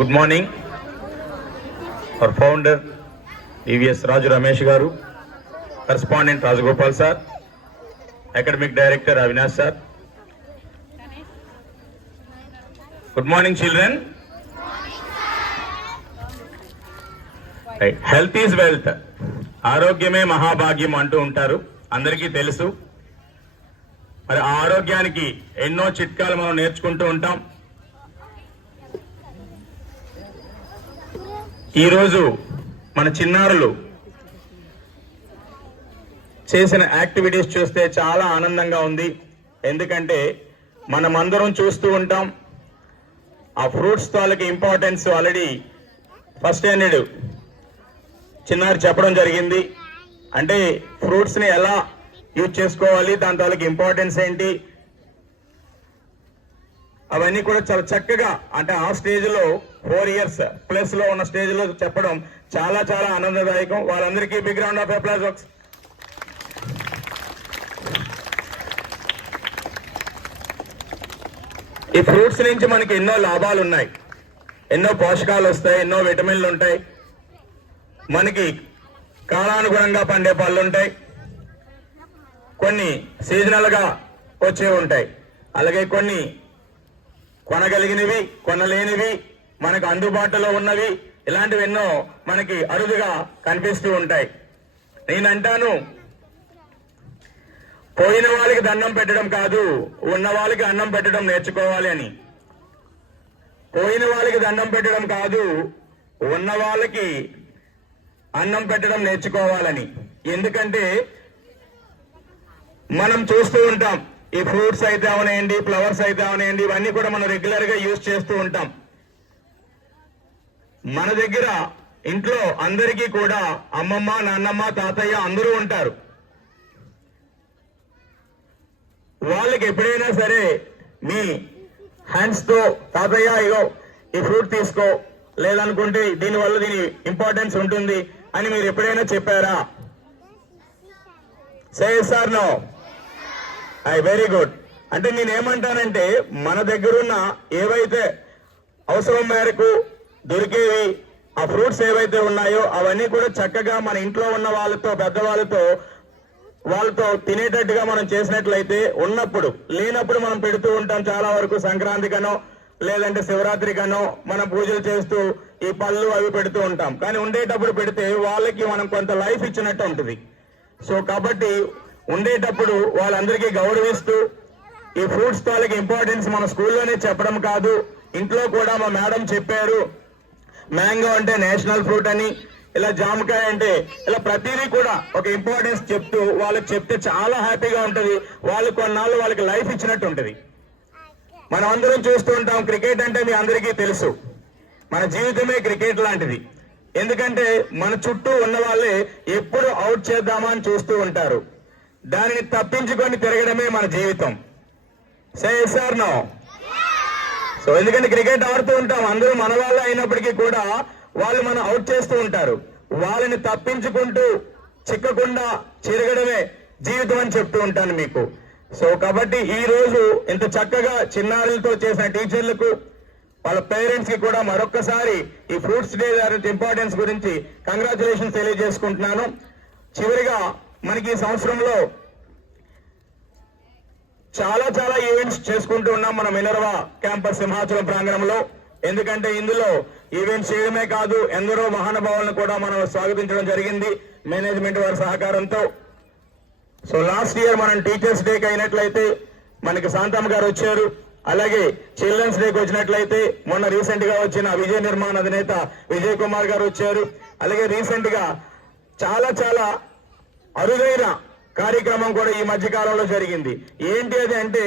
Good morning. Our founder EVS Raju Ramesh garu correspondent Rajagopal sir academic director Avinash sir. Good morning children health is wealth ఆరోగ్యమే మహాభాగ్యం అంటూ ఉంటారు. అందరికీ తెలుసు. మరి ఆ ఆరోగ్యానికి ఎన్నో చిట్కాలు మనం నేర్చుకుంటూ ఉంటాం. ఈరోజు మన చిన్నారులు చేసిన యాక్టివిటీస్ చూస్తే చాలా ఆనందంగా ఉంది. ఎందుకంటే మనం అందరం చూస్తూ ఉంటాం. ఆ ఫ్రూట్స్ తాలూకు ఇంపార్టెన్స్ ఆల్రెడీ ఫస్ట్ స్టాండర్డ్ చిన్నారు చెప్పడం జరిగింది. అంటే ఫ్రూట్స్ని ఎలా యూజ్ చేసుకోవాలి దాని తాలూకు ఇంపార్టెన్స్ ఏంటి? అవన్నీ కూడా చాలా చక్కగా అంటే ఆ స్టేజ్లో ఫోర్ ఇయర్స్ ప్లస్లో ఉన్న స్టేజ్లో చెప్పడం చాలా చాలా ఆనందదాయకం. వాళ్ళందరికీ బిగ్ రౌండ్ ఆఫ్ అప్లాజ్ ఈ ఫ్రూట్స్ నుంచి మనకి ఎన్నో లాభాలు ఉన్నాయి. ఎన్నో పోషకాలు వస్తాయి ఎన్నో విటమిన్లు ఉంటాయి. మనకి కాలానుగుణంగా పండే పళ్ళు ఉంటాయి. కొన్ని సీజనల్గా వచ్చేవి ఉంటాయి. అలాగే కొన్ని కొనగలిగినవి కొనలేనివి మనకు అందుబాటులో ఉన్నవి ఇలాంటివి ఎన్నో మనకి అరుదుగా కనిపిస్తూ ఉంటాయి. నేనంటాను పోయిన వాళ్ళకి దండం పెట్టడం కాదు ఉన్న వాళ్ళకి అన్నం పెట్టడం నేర్చుకోవాలి అని. పోయిన వాళ్ళకి దండం పెట్టడం కాదు ఉన్న వాళ్ళకి అన్నం పెట్టడం నేర్చుకోవాలని. ఎందుకంటే మనం చూస్తూ ఉంటాం ఈ ఫ్రూట్స్ అయితే అవనేయండి ఫ్లవర్స్ అయితే అవనేయండి ఇవన్నీ కూడా మనం రెగ్యులర్గా యూజ్ చేస్తూ ఉంటాం. మన దగ్గర ఇంట్లో అందరికీ కూడా అమ్మమ్మ నాన్నమ్మ తాతయ్య అందరూ ఉంటారు. వాళ్ళకి ఎప్పుడైనా సరే మీ హ్యాండ్స్తో తాతయ్య ఇగో ఈ ఫ్రూట్ తీసుకో లేదనుకుంటే దీని వల్ల దీని ఇంపార్టెన్స్ ఉంటుంది అని మీరు ఎప్పుడైనా చెప్పారా? Say sir no I very good అంటే నేను ఏమంటానంటే మన దగ్గరున్న ఏవైతే అవసరం మేరకు దొరికేవి. ఆ ఫ్రూట్స్ ఏవైతే ఉన్నాయో అవన్నీ కూడా చక్కగా మన ఇంట్లో ఉన్న వాళ్ళతో పెద్దవాళ్ళతో వాళ్ళతో తినేటట్టుగా మనం చేసినట్లయితే ఉన్నప్పుడు లేనప్పుడు మనం పెడుతూ ఉంటాం చాలా వరకు సంక్రాంతికనో లేదంటే శివరాత్రికనో మనం పూజలు చేస్తూ ఈ పళ్ళు అవి పెడుతూ ఉంటాం. కానీ ఉండేటప్పుడు పెడితే వాళ్ళకి మనం కొంత లైఫ్ ఇచ్చినట్టు ఉంటుంది. సో కాబట్టి ఉండేటప్పుడు వాళ్ళందరికీ గౌరవిస్తూ ఈ ఫ్రూట్స్ వాళ్ళకి ఇంపార్టెన్స్ మన స్కూల్లోనే చెప్పడం కాదు. ఇంట్లో కూడా మా మేడం చెప్పారు మ్యాంగో అంటే నేషనల్ ఫ్రూట్ అని ఇలా జామకాయ అంటే ఇలా ప్రతిదీ కూడా ఒక ఇంపార్టెన్స్ చెప్తూ వాళ్ళకి చెప్తే చాలా హ్యాపీగా ఉంటది. వాళ్ళు కొన్నాళ్ళు వాళ్ళకి లైఫ్ ఇచ్చినట్టు ఉంటది. మనం అందరం చూస్తూ ఉంటాం క్రికెట్ అంటే మీ అందరికీ తెలుసు. మన జీవితమే క్రికెట్ లాంటిది. ఎందుకంటే మన చుట్టూ ఉన్న వాళ్ళే ఎప్పుడు అవుట్ చేద్దామా అని చూస్తూ ఉంటారు. దానిని తప్పించుకొని తిరగడమే మన జీవితం. సే సార్ నో సో ఎందుకంటే క్రికెట్ ఆడుతూ ఉంటాం. అందరూ మన వాళ్ళు అయినప్పటికీ కూడా వాళ్ళు మనం అవుట్ చేస్తూ ఉంటారు. వాళ్ళని తప్పించుకుంటూ చిక్కకుండా చిరగడమే జీవితం అని చెప్తూ ఉంటాను మీకు. సో కాబట్టి ఈ రోజు ఇంత చక్కగా చిన్నారులతో చేసిన టీచర్లకు వాళ్ళ పేరెంట్స్కి కూడా మరొక్కసారి ఈ ఫ్రూట్స్ డే ఇంపార్టెన్స్ గురించి కంగ్రాచులేషన్స్ తెలియజేసుకుంటున్నాను. చివరిగా మనకి ఈ సంవత్సరంలో చాలా చాలా ఈవెంట్స్ చేసుకుంటూ ఉన్నాం మన మినర్వా క్యాంపస్ సింహాచలం ప్రాంగణంలో. ఎందుకంటే ఇందులో ఈవెంట్స్ చేయడమే కాదు ఎందరో మహానుభావులను కూడా మనం స్వాగతించడం జరిగింది మేనేజ్మెంట్ వారి సహకారంతో. సో లాస్ట్ ఇయర్ మనం టీచర్స్ డేకి అయినట్లయితే మనకి శాంతమ్మ గారు వచ్చారు. అలాగే చిల్డ్రన్స్ డేకి వచ్చినట్లయితే మొన్న రీసెంట్గా వచ్చిన విజయ నిర్మాణ అధినేత విజయ్ కుమార్ గారు వచ్చారు. అలాగే రీసెంట్గా చాలా చాలా అరుదైన కార్యక్రమం కూడా ఈ మధ్యకాలంలో జరిగింది. ఏంటి అది అంటే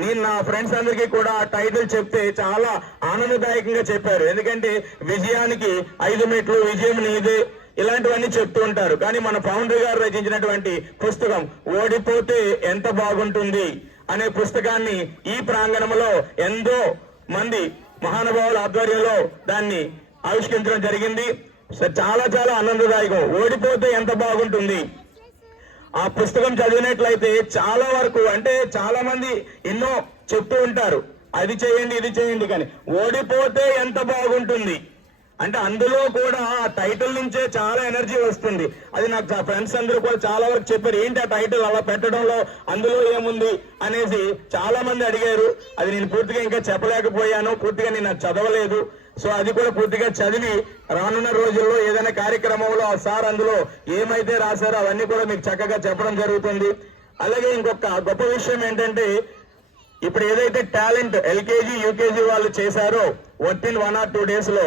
నేను నా ఫ్రెండ్స్ అందరికీ కూడా ఆ టైటిల్ చెప్తే చాలా ఆనందదాయకంగా చెప్పారు. ఎందుకంటే విజయానికి ఐదు మెట్లు విజయం నీదే ఇలాంటివన్నీ చెప్తూ ఉంటారు. కానీ మన ఫౌండర్ గారు రచించినటువంటి పుస్తకం ఓడిపోతే ఎంత బాగుంటుంది అనే పుస్తకాన్ని ఈ ప్రాంగణంలో ఎంతో మంది మహానుభావుల ఆధ్వర్యంలో దాన్ని ఆవిష్కరించడం జరిగింది. చాలా చాలా ఆనందదాయకం. ఓడిపోతే ఎంత బాగుంటుంది ఆ పుస్తకం చదివినట్లయితే చాలా వరకు అంటే చాలా మంది ఎన్నో చెప్తూ ఉంటారు అది చేయండి ఇది చేయండి కానీ ఓడిపోతే ఎంత బాగుంటుంది. అంటే అందులో కూడా ఆ టైటిల్ నుంచే చాలా ఎనర్జీ వస్తుంది. అది నాకు నా ఫ్రెండ్స్ అందరూ కూడా చాలా వరకు చెప్పారు ఏంటి ఆ టైటిల్ అలా పెట్టడంలో అందులో ఏముంది? అనేసి చాలా మంది అడిగారు. అది నేను పూర్తిగా ఇంకా చెప్పలేకపోయాను పూర్తిగా నేను చదవలేదు. సో అది కూడా పూర్తిగా చదివి రానున్న రోజుల్లో ఏదైనా కార్యక్రమంలో ఆ సార్ అందులో ఏమైతే రాశారో అవన్నీ కూడా మీకు చక్కగా చెప్పడం జరుగుతుంది. అలాగే ఇంకొక గొప్ప విషయం ఏంటంటే ఇప్పుడు ఏదైతే టాలెంట్ ఎల్కేజీ యూకేజీ వాళ్ళు చేశారో within in one or two డేస్లో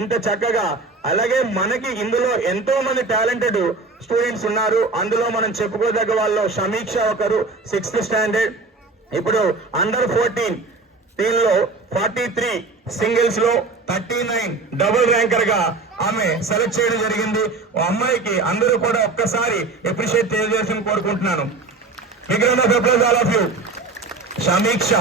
ఇంత చక్కగా అలాగే మనకి ఇందులో ఎంతో మంది టాలెంటెడ్ స్టూడెంట్స్ ఉన్నారు. అందులో మనం చెప్పుకోదగ్గ వాళ్ళు సమీక్ష ఒకరు సిక్స్త్ స్టాండర్డ్. ఇప్పుడు అండర్ ఫోర్టీన్ దీనిలో ఫార్టీ త్రీ సింగిల్స్లో థర్టీ నైన్ డబుల్ ర్యాంకర్గా ఆమె సెలెక్ట్ చేయడం జరిగింది. ఓ అమ్మాయికి అందరూ కూడా ఒక్కసారి అప్రిషియేట్ తెలియజేసి కోరుకుంటున్నాను. విగ్రహ of all of you. Sameeksha.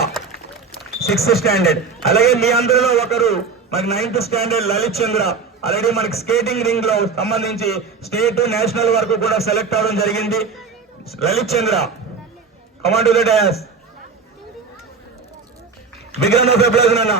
Sixth standard. అలాగే మీ అందరిలో ఒకరు మనకి ninth standard Lalit Chandra. Already మనకి స్కేటింగ్ రింగ్లో సంబంధించి స్టేట్ నేషనల్ వరకు కూడా సెలెక్ట్ అవడం జరిగింది. Lalit Chandra. Come and to the dais big of applause నాన్న.